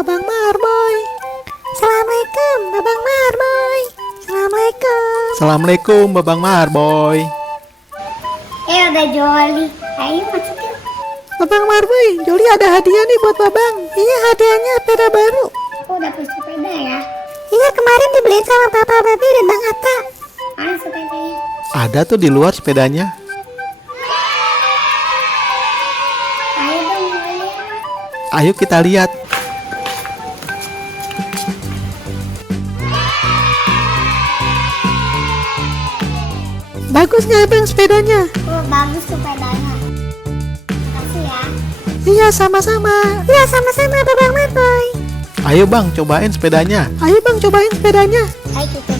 Babang Marboy. Assalamualaikum Babang Marboy. Assalamualaikum. Assalamualaikum Babang Marboy. Udah Joli. Ayo masukin. Babang Marboy, Joli ada hadiah nih buat Babang. Iya, hadiahnya sepeda baru. Oh, dapet sepeda ya? Iya, kemarin dibeliin sama Papa Babi dan Bang Atta. Mana sepedanya? Ada tuh di luar sepedanya. Ayo dong, boleh. Ayo kita lihat. Bagus nggak Bang sepedanya? Oh, bagus sepedanya. Makasih ya. Iya, sama-sama. Iya, sama-sama Babang Marboy. Ayo Bang, cobain sepedanya. Ayo Bang, cobain sepedanya. Ayo kita